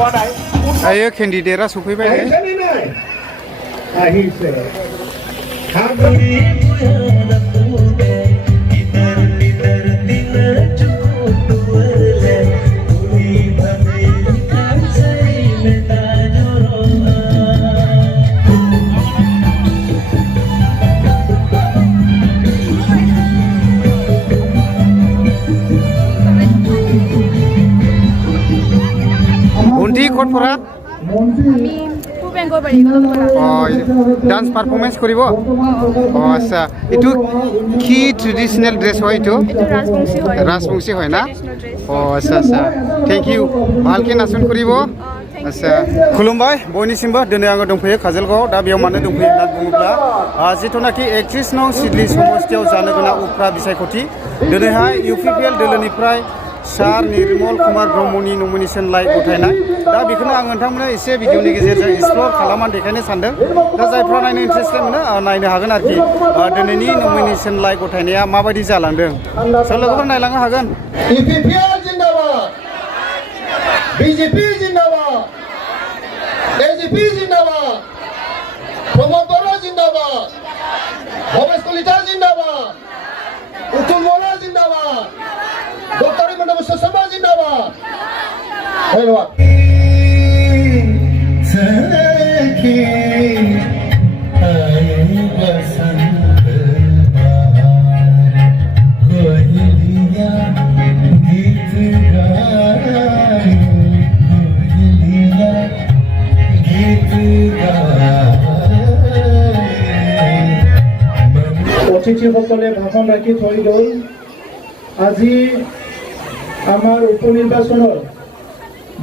Ayo candidate sufaibai আহিছে Undi kot pora dance performance করিব আচ্ছা এটু কি ট্রেডিশনাল ড্রেস হয় এটু রাজবংশী হয় না আচ্ছা আচ্ছা থ্যাংক ইউ ভালকে নাচন করিব আচ্ছা খুলুমবাই বয়নিसिमबो दिनै आङो दंफैयो काजलगाव दा बेयाव मानो दंफैयो होनना बुङोब्ला जिथुनाखि 31 नं सिडली समस्थियाव जानो गोनां उफ्रा बिसायख'थि दिनैहाय इउपिपिएल दोलोनिफ्राय सार निर्मल कुमार ब्रह्मनि नमिनेशन लाइ गथायनाय दा बेखौनो आं नोंथांमोननो एसे भिडिअनि गेजेरजों एक्सप्लोर खालामनानै देखायनो सानदों दा जायफ्रा नायनो इन्टारेस्टेड मोनो नायनो हागोन आरोखि दिनैनि नमिनेशन लाइ गथायनाया माबायदि जालांदों सोर लोगोफोर नायलांनो हागोन इउपिपिएल जिंदाबाद बिजेपि जिंदाबाद एजिपि जिंदाबाद प्रमोद बर' जिंदाबाद भवेश कलिता जिंदाबाद उतुल बर' जिंदाबाद डॉक्टर हिमंत बिश्व शर्मा जिंदाबाद धन्यवाद অতিথিসকলে ভাষণ ৰাখি থৈ গ'ল আজি আমাৰ উপনিৰ্বাচনৰ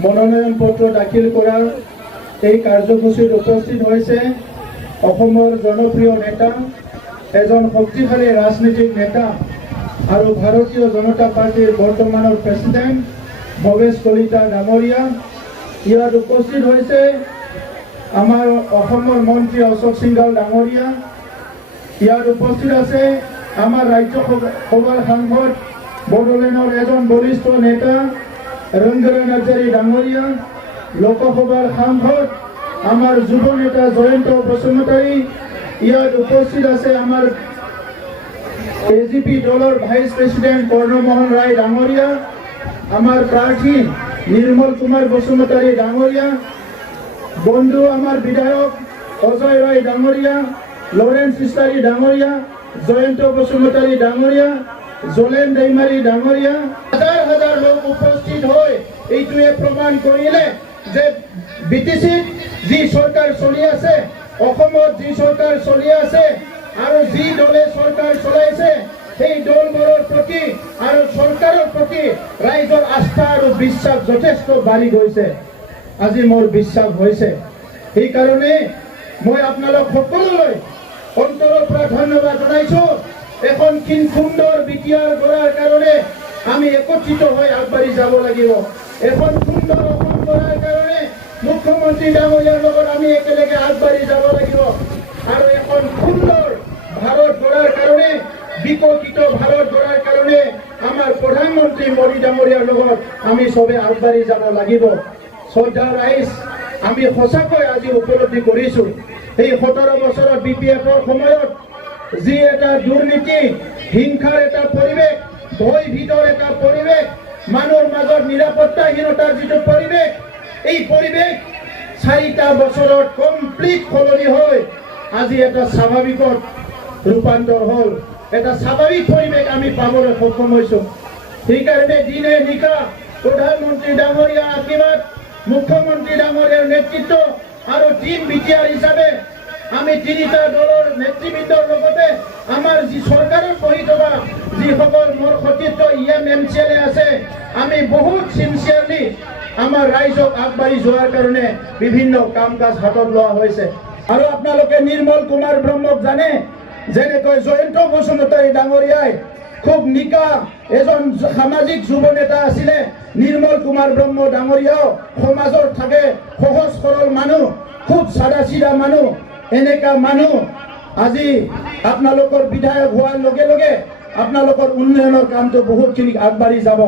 মনোনয়ন পত্ৰ দাখিল কৰাৰ এই কাৰ্যসূচীত উপস্থিত হৈছে অসমৰ জনপ্ৰিয় নেতা এজন শক্তিশালী ৰাজনীতিক নেতা আৰু ভাৰতীয় জনতা পাৰ্টিৰ বৰ্তমানৰ প্ৰেচিডেণ্ট ভৱেশ কলিতা ডাঙৰীয়া ইয়াত উপস্থিত হৈছে আমাৰ অসমৰ মন্ত্ৰী অশোক সিংঘল ডাঙৰীয়া ইয়াত উপস্থিত আছে আমাৰ ৰাজ্যসভাৰ সাংসদ বড়োলেণ্ডৰ এজন বৰিষ্ঠ নেতা ৰঞ্জন নাৰ্জাৰী ডাঙৰীয়া লোকসভাৰ সাংসদ আমাৰ যুৱ নেতা জয়ন্ত বসুমতাৰী ইয়াত উপস্থিত আছে আমাৰ এজিপি দলৰ ভাইচ প্ৰেচিডেণ্ট কৰ্ণমোহন ৰায় ডাঙৰীয়া আমাৰ প্ৰাৰ্থী নিৰ্মল কুমাৰ বসুমতাৰী ডাঙৰীয়া বন্ধু আমাৰ বিধায়ক অজয় ৰায় ডাঙৰীয়া লৰেন্স ইষ্টাৰী ডাঙৰীয়া জয়ন্ত বসুমতাৰী ডাঙৰীয়া জলেন দৈমাৰী ডাঙৰীয়া হাজাৰ হাজাৰ লোক উপস্থিত হৈ এইটোৱে প্ৰমাণ কৰিলে যে বিটিচিত যি চৰকাৰ চলি আছে অসমত যি চৰকাৰ চলি আছে আৰু যি দলে চৰকাৰ চলাইছে সেই দলবোৰৰ প্ৰতি আৰু চৰকাৰৰ প্ৰতি ৰাইজৰ আস্থা আৰু বিশ্বাস যথেষ্ট বাঢ়ি গৈছে আজি মোৰ বিশ্বাস হৈছে সেইকাৰণে মই আপোনালোক সকলোলৈ অন্তৰৰ পৰা ধন্যবাদ জনাইছো এখন সুন্দৰ বিটিআৰ গঢ়াৰ কাৰণে আমি একত্ৰিত হৈ আগবাঢ়ি যাব লাগিব এখন সুন্দৰ অসম গঢ়াৰ কাৰণে মুখ্যমন্ত্ৰী ডাঙৰীয়াৰ লগত আমি একেলগে আগবাঢ়ি যাব লাগিব আৰু এখন সুন্দৰ ভাৰত গঢ়াৰ কাৰণে বিকশিত ভাৰত গঢ়াৰ কাৰণে আমাৰ প্ৰধানমন্ত্ৰী মোদী ডাঙৰীয়াৰ লগত আমি সবে আগবাঢ়ি যাব লাগিব শ্ৰদ্ধা ৰাইজ আমি সঁচাকৈ আজি উপলব্ধি কৰিছো এই 17 বছৰত বিপিএফৰ সময়ত যি এটা দুৰ্নীতি হিংসাৰ এটা পৰিৱেশ ভয় ভীতৰ এটা পৰিৱেশ মানুহৰ মাজত নিৰাপত্তাহীনতাৰ যিটো পৰিৱেশ এই পৰিৱেশ 4টা বছৰত কমপ্লিট সলনি হৈ আজি এটা স্বাভাৱিকত ৰূপান্তৰ হ'ল এটা স্বাভাৱিক পৰিৱেশ আমি পাবলৈ সক্ষম হৈছো সেইকাৰণে দিনে নিশা প্ৰধানমন্ত্ৰী ডাঙৰীয়া আশীৰ্বাদ মুখ্যমন্ত্ৰী ডাঙৰীয়াৰ নেতৃত্ব আৰু টিম বিটিআৰ হিচাপে আমি 3টা দলৰ নেতৃবৃন্দৰ লগতে আমাৰ যি চৰকাৰৰ বহি থকা যিসকল মোৰ সতীৰ্থ এমচিএলএ আছে আমি বহুত চিনচিয়াৰলি আমাৰ ৰাইজক আগবাঢ়ি যোৱাৰ কাৰণে বিভিন্ন কাম কাজ হাতত লোৱা হৈছে আৰু আপোনালোকে নিৰ্মল কুমাৰ ব্ৰহ্মক জানে যেনেকৈ জয়ন্ত বসুমতাৰী ডাঙৰীয়াই খুব নিকা এজন সামাজিক যুৱ নেতা আছিলে নিৰ্মল কুমাৰ ব্ৰহ্ম ডাঙৰীয়াও সমাজৰ থাকে সহজ সৰল মানুহ খুব সাদা সিধা মানুহ এনেকা মানুহ আজি আপোনালোকৰ বিধায়ক হোৱাৰ লগে লগে আপোনালোকৰ উন্নয়নৰ কামটো বহুতখিনি আগবাঢ়ি যাব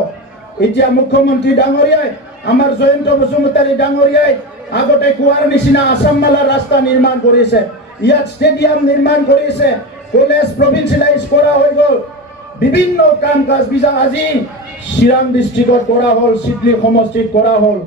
এতিয়া মুখ্যমন্ত্ৰী ডাঙৰীয়াই আমাৰ জয়ন্ত বসুমতাৰী ডাঙৰীয়াই আগতে কোৱাৰ নিচিনা আসামমালা ৰাস্তা নিৰ্মাণ কৰিছে, ইয়াত ষ্টেডিয়াম নিৰ্মাণ কৰিছে, কলেজ প্ৰভিন্সিয়েলাইজ কৰা হৈ গ'ল, বিভিন্ন কাম কাজ বিজা আজি চিৰাং ডিষ্ট্ৰিক্টত কৰা হ'ল, সিডলি সমষ্টিত কৰা হ'ল।